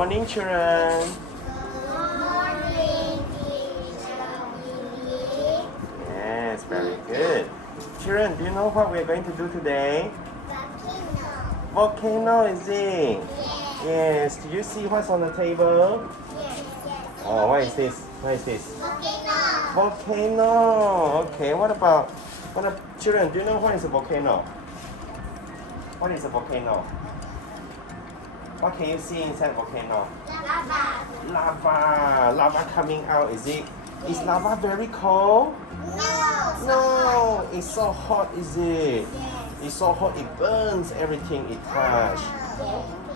morning, children. Yes, very good. Children, do you know what we're going to do today? Volcano, is it? Yes. Do you see what's on the table? Oh, what is this? What is this? Volcano. Okay, children, do you know what is a volcano? What is a volcano? What can you see inside volcano? Lava. Lava coming out, is it? Is lava very cold? No. It's so hot, is it? It's so hot it burns everything it touches.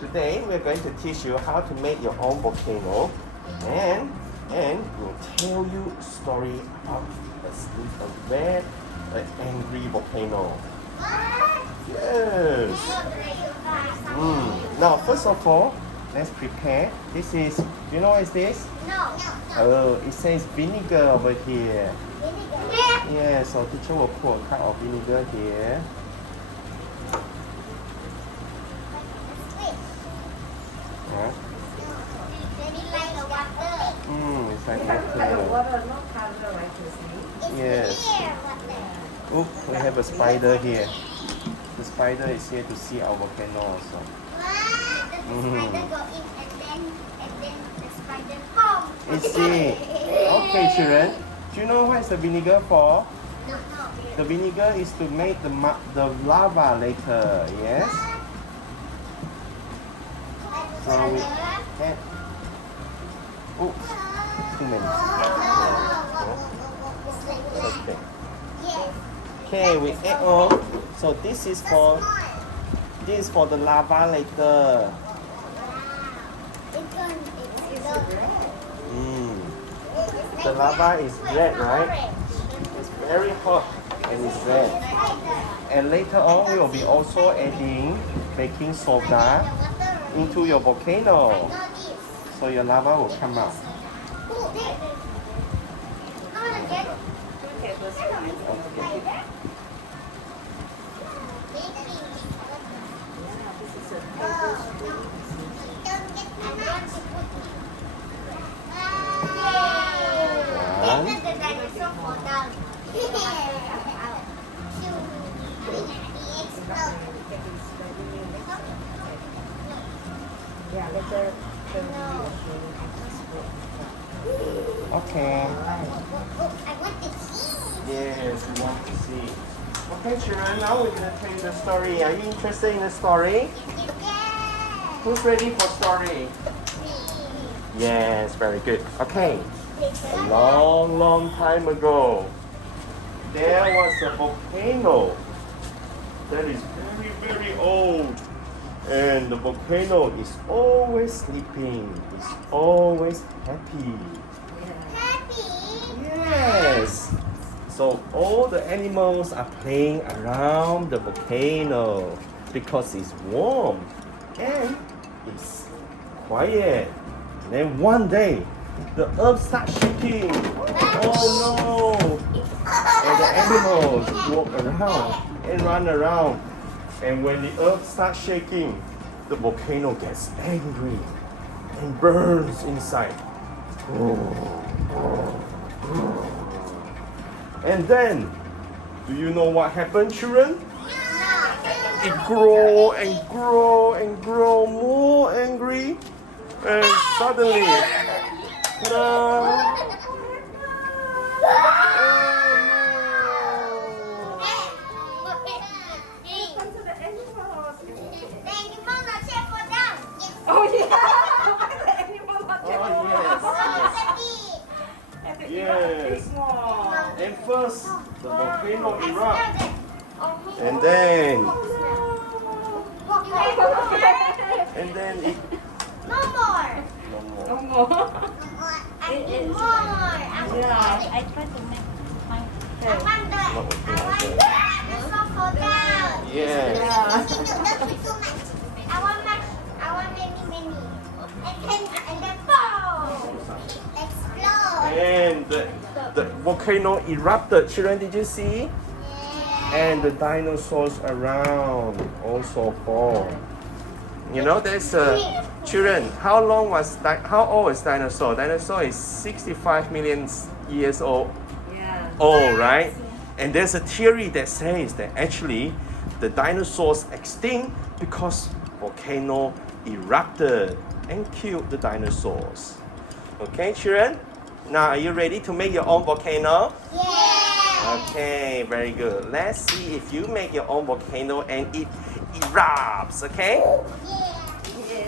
Today we're going to teach you how to make your own volcano, and we'll tell you a story about an angry volcano. Yes. Now, first of all, let's prepare. This is, do you know what is this? No. Oh, it says vinegar over here. Yeah, so teacher will put a cup of vinegar here. Yeah. It's like water. Yes. Oop, we have a spider here. The spider is here to see our volcano also. Is it? Okay, children. Do you know what is the vinegar for? No. The vinegar is to make the lava later. Yes. So we add. Oops, too many. Okay. Okay, we add all. So this is for the lava later. The lava is red, right? It's very hot and it's red. And later on, we will be also adding baking soda into your volcano, so your lava will come out. Okay. Okay. I want to see. Yes, we want to see. Okay, children, now we're going to tell you the story. Are you interested in the story? Who's ready for story? Yes, very good. Okay. A long time ago, there was a volcano that is very old. And the volcano is always sleeping. It's always happy. Yes. So all the animals are playing around the volcano because it's warm and it's quiet. And then one day, the earth starts shaking. Oh no! And the animals walk around and run around. And when the earth starts shaking, the volcano gets angry and burns inside. And then, do you know what happened, children? It grow and grow more angry, and suddenly, yes. And first, the volcano erupts, and then it. No more. I need more. I try to make my I want the song fall down. Yes. I want many. And then fall. Explode. And the volcano erupted. Children, did you see? And the dinosaurs around also fall. You know, there's a children, how old is dinosaur? Dinosaur is 65 million years old. Yeah. Old, right? And there's a theory that says that actually the dinosaurs extinct because volcano erupted and killed the dinosaurs. Okay, children? Now, are you ready to make your own volcano? Yeah. Okay, very good. Let's see if you make your own volcano and it erupts, okay? Yeah.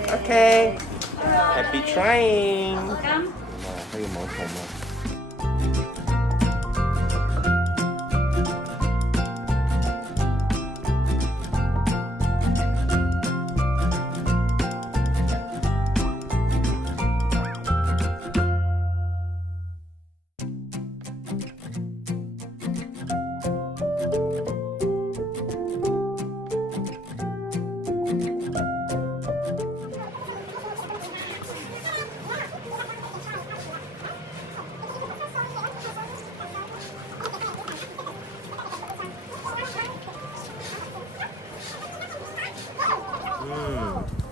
Okay. Happy trying. Come. 还有毛孔吗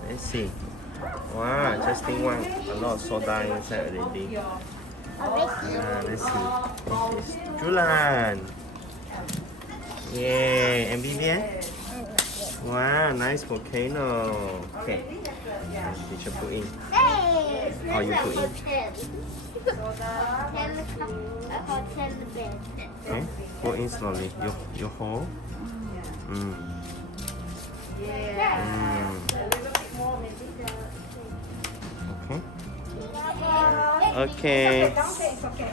？Let's see. Wow, Justin want a lot of soda inside already. Let's see. This is Julan. Yay, and Vivian? Wow, nice volcano. Okay. Teacher put in. Hey. Oh, you put in. Okay. Pour in slowly. You hold. Okay. Okay. It's okay.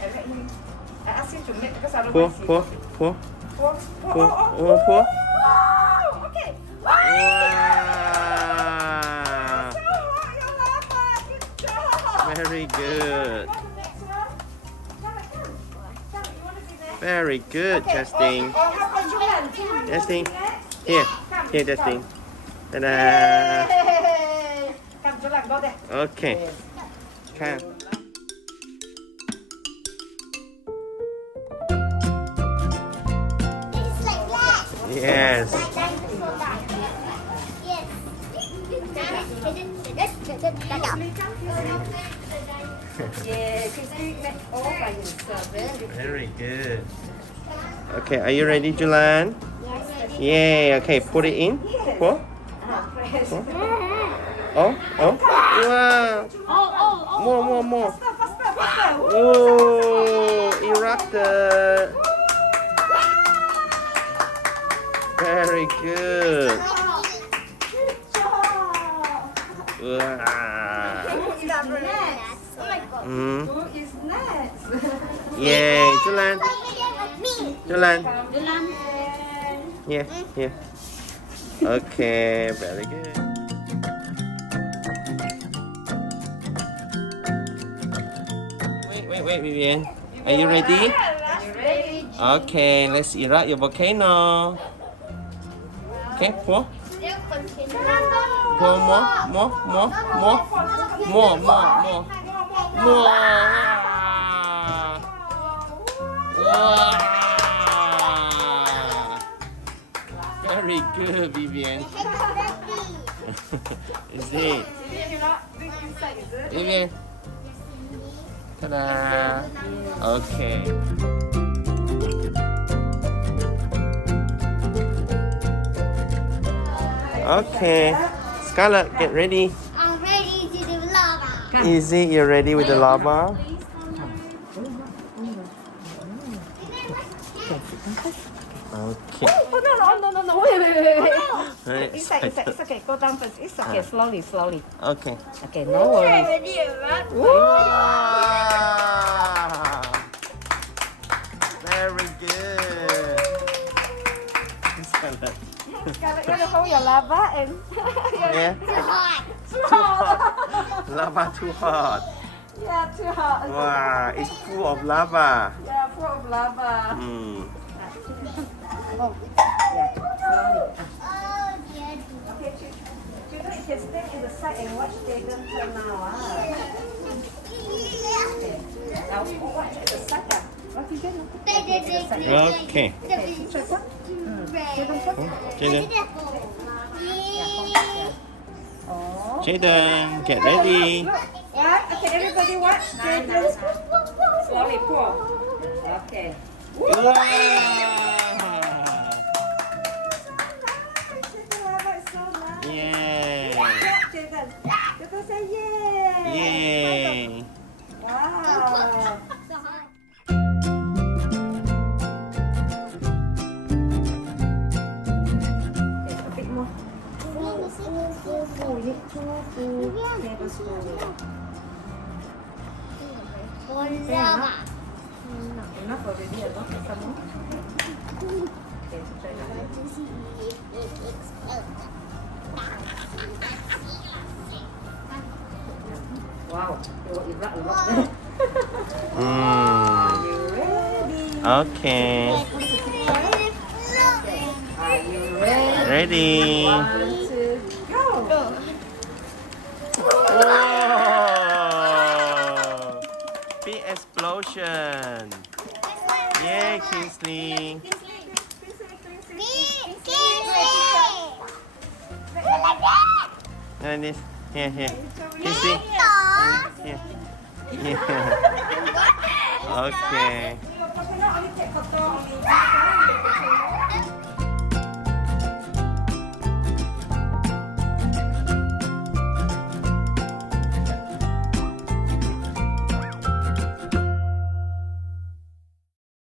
I ask you to make because I don't Pour, want to see. pour, pour, Pour. pour, pour. Oh, okay. Wow. Your lava. Good job. Very good. Okay, Very good, Justin. how about Julian? Justin. Here. Here, Justin. Ta-da. Hey. Come, Julian, go there. Okay. Come. It's like that. Yes. Like dinosaur that. Yes. Yeah, Christy make all by yourself. Very good. Okay, are you ready, Julan? Yes. Yay. Okay, put it in. Pour. Press. Oh, oh. Wow. Oh. More. Faster. Oh, erupted. Very good. Good job. Wow. Who is next? Mm. Who is next? Yay, Julan. Julan. Julian. Here. Okay, very good. Wait, Vivian. Are you ready? You ready? Okay, let's erupt your volcano. Okay, pour. Pour more. Wow. Very good, Vivian. Is it? Vivian. Ta-da. Okay. Okay. Scarlett, get ready. I'm ready to do lava. Easy, you're ready with the lava? Okay. Oh, no. Wait. Right. It's okay. Go down first. It's okay. Slowly. Okay. Okay, no worries. Ready to run? Wow! Very good. Scarlett. Scarlett, you hold your lava and Yeah. Too hot. Lava too hot. yeah, too hot. Wow, it's full of lava. Yeah, full of lava. Hmm. Oh, yeah, slowly. Oh, dear. Okay, children, you can stay in the side and watch Jaden turn now. Okay. Now, watch at the side. What you doing? Okay. Jaden, put. Jaden. Oh. Jaden, get ready. Look. What? Okay, everybody watch. Jaden. Slowly pour. Okay. Wow. Yay. Jaden. Jaden say yay. Yay. Wow. Okay, a bit more. Full. You need 2 full tablespoons. Enough already, I don't need some more. Okay, so try that. Wow, it will erupt a lot there. Are you ready? Okay. Are you ready? Ready. 1, 2, go! Whoa. Big explosion. Yay, Kingsley. And this, here. Kingsley. Here. Okay. Volcano only take photo only.